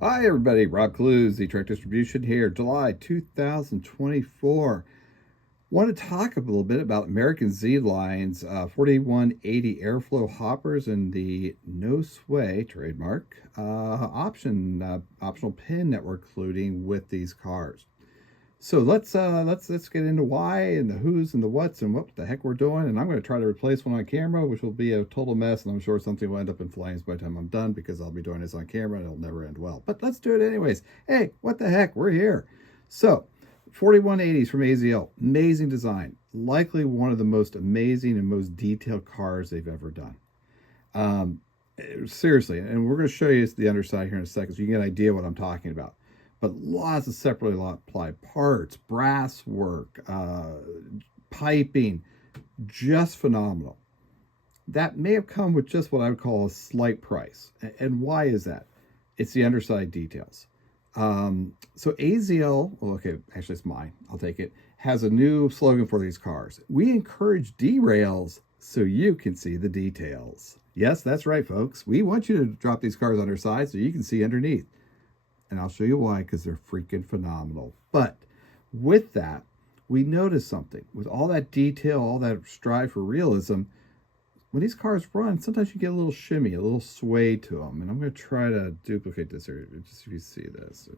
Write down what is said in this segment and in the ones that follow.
Hi everybody, Rob Kluz, Ztrack Distribution here, July 2024. Want to talk a little bit about American Z Line's 4180 airflow hoppers and the No Sway trademark optional pin that we're including with these cars. So let's get into why and the who's and the what's and what the heck we're doing. And I'm going to try to replace one on camera, which will be a total mess, and I'm sure something will end up in flames by the time I'm done because I'll be doing this on camera and it'll never end well. But let's do it anyways. Hey, what the heck? We're here. So 4180s from AZL, amazing design, likely one of the most amazing and most detailed cars they've ever done. Seriously, and we're going to show you the underside here in a second so you get an idea what I'm talking about. But lots of separately applied parts, brass work, piping, just phenomenal. That may have come with just what I would call a slight price. And why is that? It's the underside details. So AZL, well, okay, actually it's mine, I'll take it, has a new slogan for these cars. We encourage derails so you can see the details. Yes, that's right, folks. We want you to drop these cars underside so you can see underneath. And I'll show you why, because they're freaking phenomenal. But with that, we notice something. With all that detail, all that strive for realism, when these cars run, sometimes you get a little shimmy, a little sway to them. And I'm going to try to duplicate this here, just so you see this.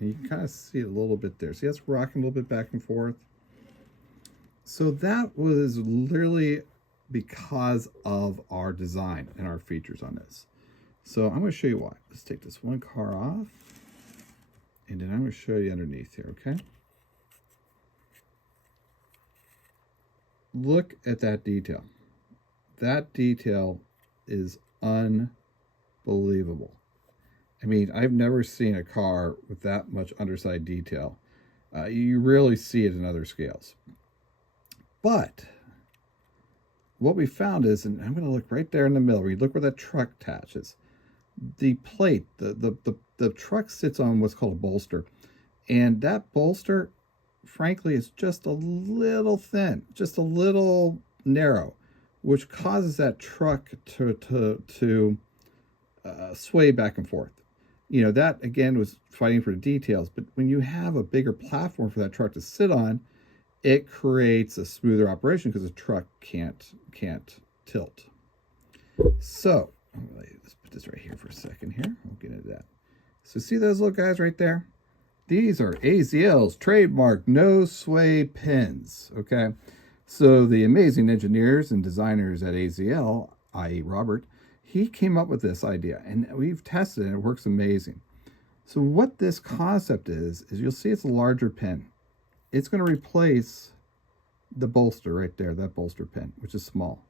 And you can kind of see it a little bit there. See, that's rocking a little bit back and forth. So that was literally because of our design and our features on this. So I'm going to show you why. Let's take this one car off. And then I'm going to show you underneath here, okay? Look at that detail. That detail is unbelievable. I mean, I've never seen a car with that much underside detail. You rarely see it in other scales. But what we found is, and I'm going to look right there in the middle, where you look where that truck attaches. The plate, the truck sits on what's called a bolster. And that bolster, frankly, is just a little thin, just a little narrow, which causes that truck to sway back and forth. You know, that, again, was fighting for the details. But when you have a bigger platform for that truck to sit on, it creates a smoother operation because the truck can't tilt. So, let's put this right here for a second here. We'll get into that. So see those little guys right there? These are AZL's trademark No Sway pins, okay? So the amazing engineers and designers at AZL, i.e. Robert, he came up with this idea, and we've tested it, and it works amazing. So what this concept is you'll see it's a larger pin. It's going to replace the bolster right there, that bolster pin, which is small.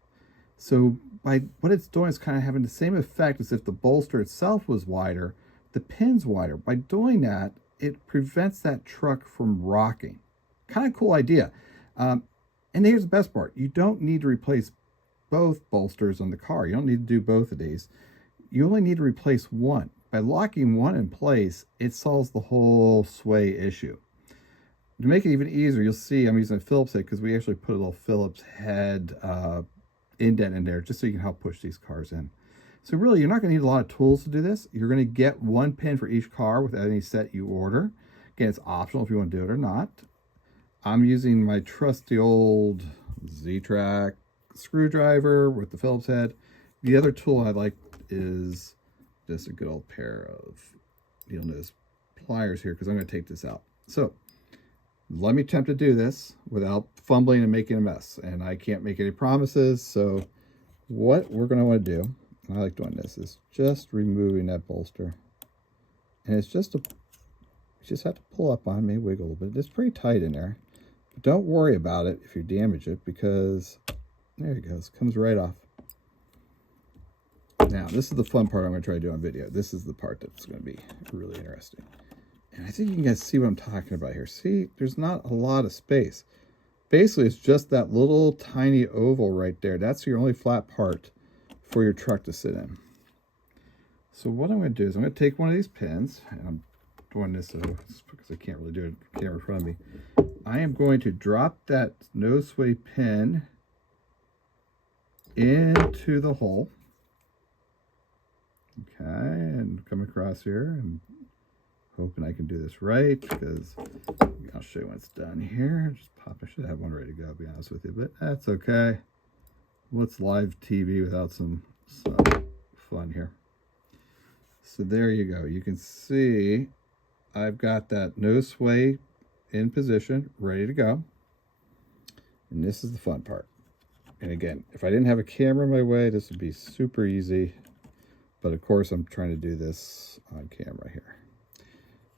So by what it's doing is kind of having the same effect as if the bolster itself was wider, the pin's wider. By doing that, it prevents that truck from rocking. Kind of cool idea. And here's the best part. You don't need to replace both bolsters on the car. You don't need to do both of these. You only need to replace one. By locking one in place, it solves the whole sway issue. To make it even easier, you'll see I'm using a Phillips head because we actually put a little Phillips head indent in there just so you can help push these cars in. So really, you're not going to need a lot of tools to do this. You're going to get one pin for each car with any set you order. Again, it's optional if you want to do it or not. I'm using my trusty old Z-Track screwdriver with the Phillips head. The other tool I like is just a good old pair of needle nose pliers here because I'm going to take this out. So let me attempt to do this without fumbling and making a mess. And I can't make any promises. So what we're going to want to do, I like doing this, is just removing that bolster. And it's just you just have to pull up on me, wiggle a little bit. It's pretty tight in there. But don't worry about it if you damage it because there it goes. Comes right off. Now, this is the fun part I'm going to try to do on video. This is the part that's going to be really interesting. And I think you can guys see what I'm talking about here. See, there's not a lot of space. Basically, it's just that little tiny oval right there. That's your only flat part for your truck to sit in. So what I'm going to do is I'm going to take one of these pins, and I'm doing this because I can't really do it with the camera in front of me. I am going to drop that No Sway pin into the hole. Okay, and come across here and Hoping I can do this right, because I'll show you when it's done here. Just pop. I should have one ready to go, to be honest with you, but that's okay. What's live TV without some fun here? So there you go. You can see I've got that no sway in position, ready to go. And this is the fun part. And again, if I didn't have a camera in my way, this would be super easy. But of course, I'm trying to do this on camera here.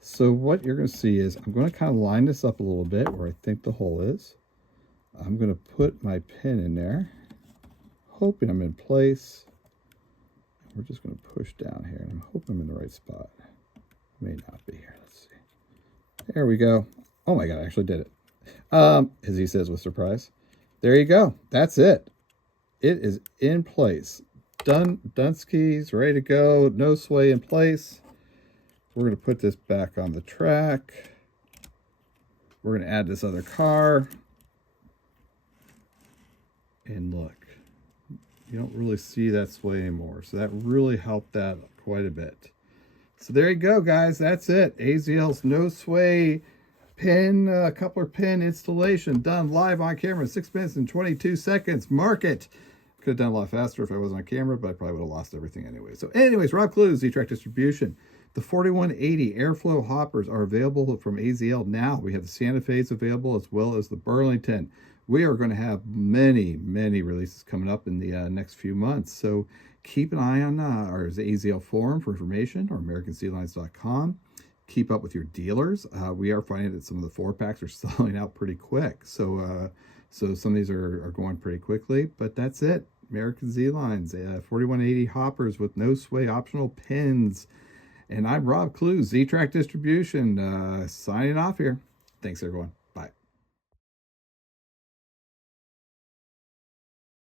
So what you're going to see is I'm going to kind of line this up a little bit where I think the hole is. I'm going to put my pin in there, hoping I'm in place. We're just going to push down here, and I'm hoping I'm in the right spot. May not be here. Let's see. There we go. Oh my God, I actually did it. As he says with surprise. There you go. That's it. It is in place. Done. Dunskies, ready to go. No sway in place. We're going to put this back on the track. We're going to add this other car. And look, you don't really see that sway anymore. So that really helped that quite a bit. So there you go, guys. That's it. AZL's no sway pin, coupler pin installation done live on camera. 6 minutes and 22 seconds. Mark it. Could have done a lot faster if I wasn't on camera, but I probably would have lost everything anyway. So anyways, Rob Kluz, Ztrack Distribution. The 4180 airflow hoppers are available from AZL now. We have the Santa Fe's available as well as the Burlington. We are going to have many, many releases coming up in the next few months. So keep an eye on our AZL forum for information, or AmericanSealines.com. Keep up with your dealers. We are finding that some of the 4-packs are selling out pretty quick. So so some of these are going pretty quickly. But that's it. American Z Lines, 4180 hoppers with no sway optional pins. And I'm Rob Kluz, Ztrack Distribution, signing off here. Thanks, everyone.